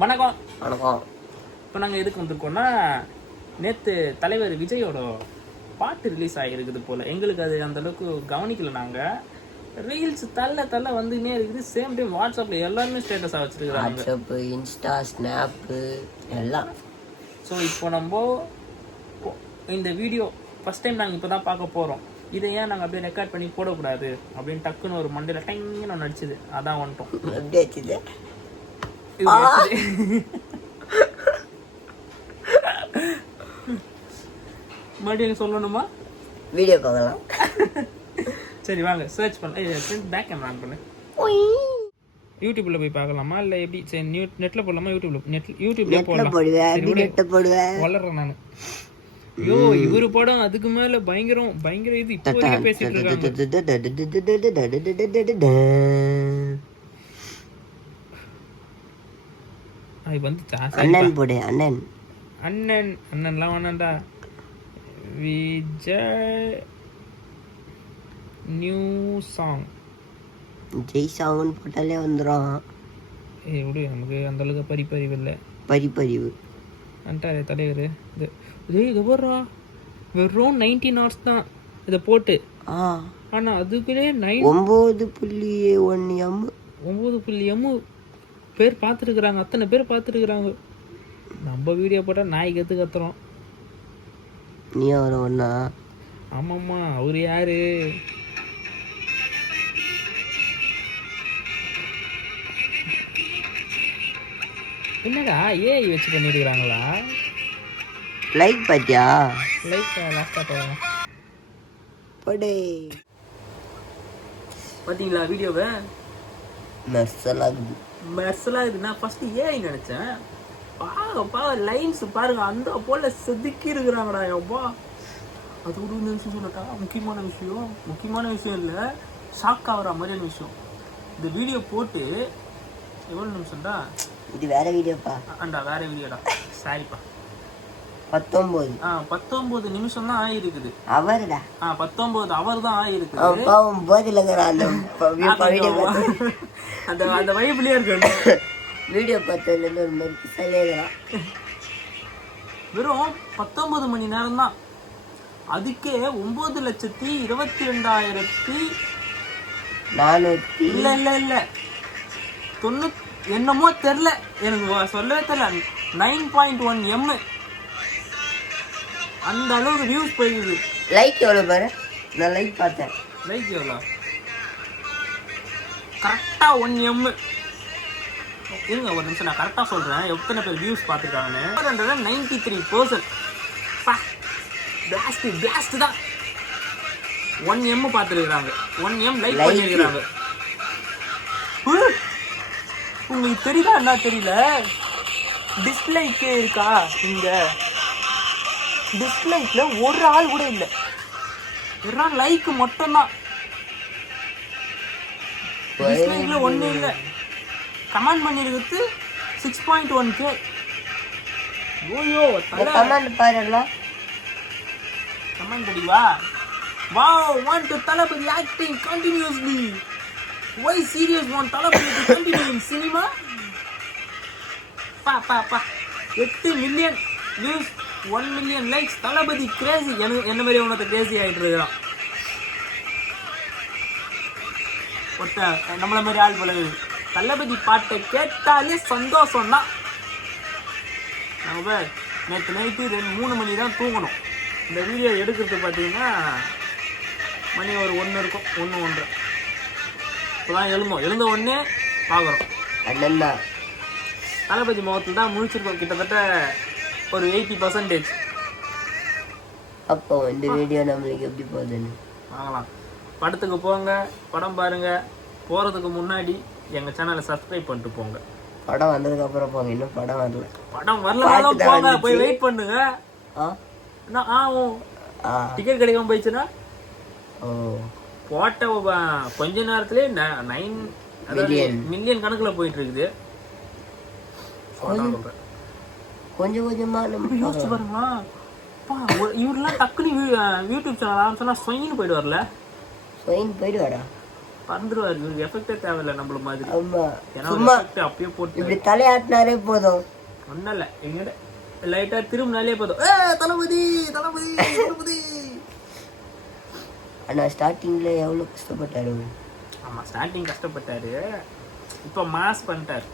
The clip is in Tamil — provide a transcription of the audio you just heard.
வணக்கம். வணக்கம். இப்போ நாங்கள் எதுக்கு வந்திருக்கோம்னா, நேற்று தலைவர் விஜயோட பாட்டு ரிலீஸ் ஆகிருக்குது போல். எங்களுக்கு அது அந்தளவுக்கு கவனிக்கல. நாங்கள் ரீல்ஸ் தள்ள வந்துன்னே இருக்குது. சேம் டைம் வாட்ஸ்அப்பில் எல்லாருமே ஸ்டேட்டஸாக வச்சுருக்காங்க. வாட்ஸ்அப்பு, இன்ஸ்டா, ஸ்னாப்பு எல்லாம். ஸோ இப்போ நம்ம இந்த வீடியோ ஃபஸ்ட் டைம் நாங்கள் இப்போ தான் பார்க்க போகிறோம். இதை ஏன் நாங்கள் அப்படியே ரெக்கார்ட் பண்ணி போடக்கூடாது அப்படின்னு டக்குன்னு ஒரு மண்டையில் டைங்கன்னு ஒன்று அடிச்சுது. அதான் வந்துட்டோம். எப்படி வச்சுது? மறுபடியும் சொல்லணுமா? வீடியோ பார்க்கலாம். சரி வாங்க சர்ச் பண்ண. பேக் கேமரா ஆன் பண்ணு. யூடியூப்ல போய் பார்க்கலாமா இல்லை எப்படி? சரி நெட்ல போடலாமா? யூடியூப்ல போடலாம். வளர்றேன் நான். ஐயோ இவரு படம் அதுக்கு மேல பயங்கர இது இப்போ பேசிட்டு இருக்காங்க. அது வந்து அண்ணன் போடு. அண்ணன்லாம் வேணாண்டா. விஜய் நியூ சாங் ஜெய் சாங்னு போட்டாலே வந்துடும். விடு, நமக்கு அந்த அளவுக்கு பரிப்பறிவு இல்லை. பரிப்பறிவு அன்ட்டாரே தலைவர். இது வர்றா வெறும் 19 hours தான் இதை போட்டு. ஆனால் அதுக்குள்ளே 9.1M பேர் பார்த்துருக்குறாங்க. அத்தனை பேர் பார்த்துருக்குறாங்க. நம்ம வீடியோ போட்டால் நாய்க்கு எது கத்துறோம். நீ அவரை ஒன்றா? ஆமாம்மா, அவர் யாரு? என்னடா ஏஐ வச்சு பண்ணிருக்கிறாங்களா? லைக் பாத்தியா? லைக் லாஸ்டா போறேன். படே பாத்தீங்களா வீடியோவை? மெர்சலா இது. நான் ஃபர்ஸ்ட் ஏஐ நினைச்சேன். பாருங்க லைன்ஸ் பாருங்க, அந்த போல செதுக்கி இருக்கிறாங்கடா. அப்பா அது ஒரு நிமிஷம் சொல்லட்டா. முக்கியமான விஷயம் இல்லை, ஷாக் ஆகிற மாதிரியான விஷயம். இந்த வீடியோ போட்டு எவ்வளோ நிமிஷம்டா? இது வேற வீடியோப்பா. வேற வீடியோடா. சாரிப்பா. 19 நிமிஷம் தான் ஆயிருக்குது. அவர்டா 19 அவர் தான் ஆயிருக்குது. அந்த வைப்லயே இருக்கு. வீடியோ பார்த்ததுல ஒரு மாதிரி சலேகலாம். வெறும் 19 மணி நேரம் தான். அதுக்கே 9,22,400 இல்ல 90 என்னமோ தெரியல, எனக்கு சொல்லவே தெரியல. 9.1M அந்த அளவுக்கு வியூஸ் போயிடுது. லைக் எவ்வளோ பாரு? நான் லைக் பார்த்தேன். லைக் எவ்வளோ? கரெக்டாக 1M. இருங்க ஒரு நிமிஷம், நான் கரெக்டாக சொல்கிறேன் எத்தனை பேர் வியூஸ் பார்த்துருக்காங்கன்னு. 93%. பிளாஸ்ட் தான். 1M பார்த்துருக்குறாங்க. 1M லைக் பண்ணியிருக்கிறாங்க. உங்களுக்கு தெரியுதா என்ன தெரியல, டிஸ்லைக்கே இருக்கா? இங்க டிஸ்லைக்ல ஒரு ஆள் கூட இல்லை, வெறும் லைக் மட்டும்தான். டிஸ்லைக்ல ஒன்றும் இல்லை. கமெண்ட் பண்ணிருக்கிறது 6.1K. ஓயோ கமெண்ட் பாருல. கமெண்ட் படிவா. Wow, want to Thalapathy acting continuously. Why serious want Thalapathy to continue in cinema? Pa 8 million views, 1 million likes. Thalapathy crazy. என்ன மாதிரி உனக்கு crazy ஆயிட்டு இருக்கான். ஒட்ட நம்மள மாதிரி ஆள் போல. தளபதி பாட்டை கேட்டாலே சந்தோஷம் தான். நம்ம நேற்று நைட்டு 3 மணி தான் தூங்கணும். இந்த வீடியோ எடுக்கிறது பார்த்தீங்கன்னா மணி ஒரு 1 இருக்கும், 1:30. இப்போதான் எழுந்த உடனே பார்க்குறோம். அண்ணா தளபதி முகத்தில் தான் முழிச்சிருக்கோம் கிட்டத்தட்ட ஒரு 80%. அப்போ இந்த வீடியோ நம்மளுக்கு எப்படி போகுதுன்னு வாங்கலாம். படத்துக்கு போங்க, படம் பாருங்க. போகிறதுக்கு முன்னாடி எங்கள் சேனலை சப்ஸ்கிரைப் பண்ணிட்டு போங்க. படம் வந்ததுக்கப்புறம் போங்க. இன்னும் படம் வரல. படம் வரலாம் போங்க, போய் வெயிட் பண்ணுங்க. டிக்கெட் கிடைக்காம போயிடுச்சுன்னா போட்ட கொஞ்ச நேரத்துலேயே 9 மில்லியன் கணக்கில் போயிட்டு இருக்குது. கொஞ்சம் கொஞ்சமா யோசிச்சு பாருங்களா. இவரெல்லாம் டக்குனு யூடியூப் சேனல் ஆரம்பிச்சோன்னா சொயின்னு போயிடுவார்ல. சொயின் போயிடுவாரா? பறந்துருவாரு. இவருக்கு எஃபெக்டே தேவையில்லை நம்மள மாதிரி. ஆமா ஏன்னா சும்மா எஃபெக்ட் அப்பயே போட்டு இப்படி தலையாட்டினாரே போதும். ஒன்றும் இல்லை, எங்கிட்ட லைட்டா திரும்பினாலே போதும். தளபதி தளபதி தளபதி. ஆனா ஸ்டார்டிங்ல எவ்வளவு கஷ்டப்பட்டாரு. ஆமா, ஸ்டார்டிங் கஷ்டப்பட்டாரு, இப்போ மாஸ் பண்ணிட்டாரு.